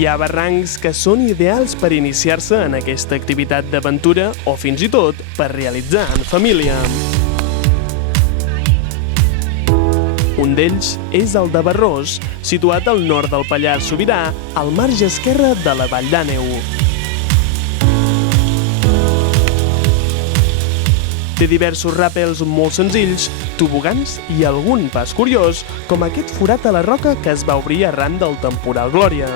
Hi ha barrancs que són ideals per iniciar-se en aquesta activitat d'aventura o fins i tot per realitzar en família. Un d'ells és el de Barrós, situat al nord del Pallars Sobirà, al marge esquerre de la Vall d'Àneu. Té diversos ràpels molt senzills, tobogans i algun pas curiós, com aquest forat a la roca que es va obrir arran del temporal Glòria.